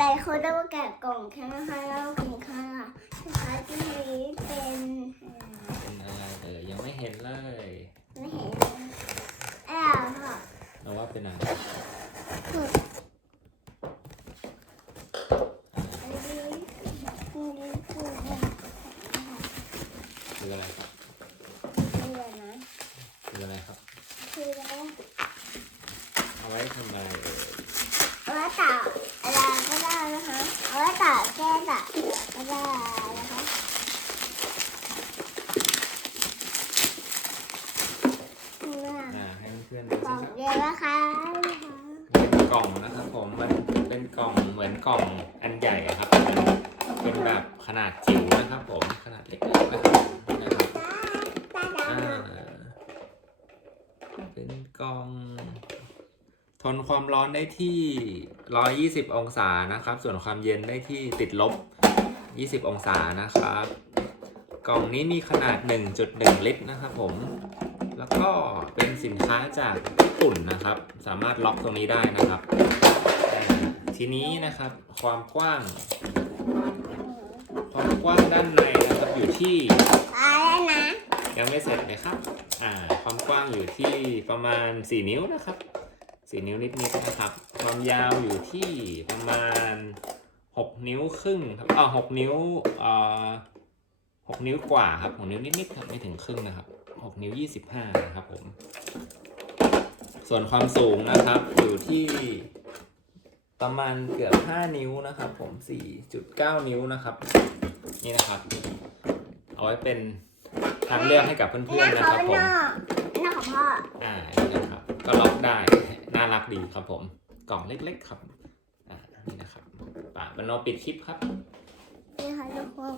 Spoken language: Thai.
แต่เขาจะมาแกะกล่องใช่ไหมคะแล้วกินข้าวนะคะที่นี้เป็นเอ่อเป็นอะไรเอ่ยยังไม่เห็นเลยไม่เห็นเลยอ้าวค่ะเราว่าเป็นอะไรอันนี้อันนี้คืออะไรคืออะไรครับคืออะไรนะคืออะไรครับ คืออะไร เอาไว้ทำอะไรเอ่ย เอาไว้ตากอะไรก็ได้นะคะเอาไว้ตากแก้ตากก็ได้นะคะนี่ค่ะ อ่าให้เพื่อนๆดู กล่ สิ อง ครับ เดียวนะคะ เป็นกล่องนะครับผมมันเป็นกล่อง เหมือนกล่องอันใหญ่ครับเป็นแบบขนาดจิ๋วนะครับผมขนาดเล็กๆนะครับเป็นกล่อง ทนความร้อนได้ที่ 120 องศานะครับ ส่วนความเย็นได้ที่ติดลบ 20 องศานะครับ กล่องนี้มีขนาด 1.1 ลิตรนะครับผมแล้วก็เป็นสินค้าจากญี่ปุ่นนะครับ สามารถล็อกตรงนี้ได้นะครับ ทีนี้นะครับ ความกว้าง ความกว้างด้านในนะครับอยู่ที่ตายแล้วนะยังไม่เสร็จเลยครับ อ่า ความกว้างอยู่ที่ประมาณ 4 นิ้วนะครับ 4 นิ้วนิดๆนะครับ ความยาวอยู่ที่ประมาณ 6 นิ้วครึ่งครับอ่า6นิ้วอ่า6นิ้วกว่าครับ6นิ้วนิดๆครับไม่ถึงครึ่งนะครับ6นิ้ว25นะครับผม ส่วนความสูงนะครับอยู่ที่ ประมาณเกือบ 5 นิ้วนะครับผม 4.9 นิ้วนะครับ นี่นะครับ เอาไว้เป็นทางเลือกให้กับเพื่อนๆหนะน้าคเขารับเป็นผหมน้าหน้าของพ่ออ่านี่นะครับ ก็ล็อกได้น่ารักดีครับผม กล่องเล็กๆครับอ่านี่นะครับป่าบรรโนปิดคลิปครับนี่ค่ะทุกคน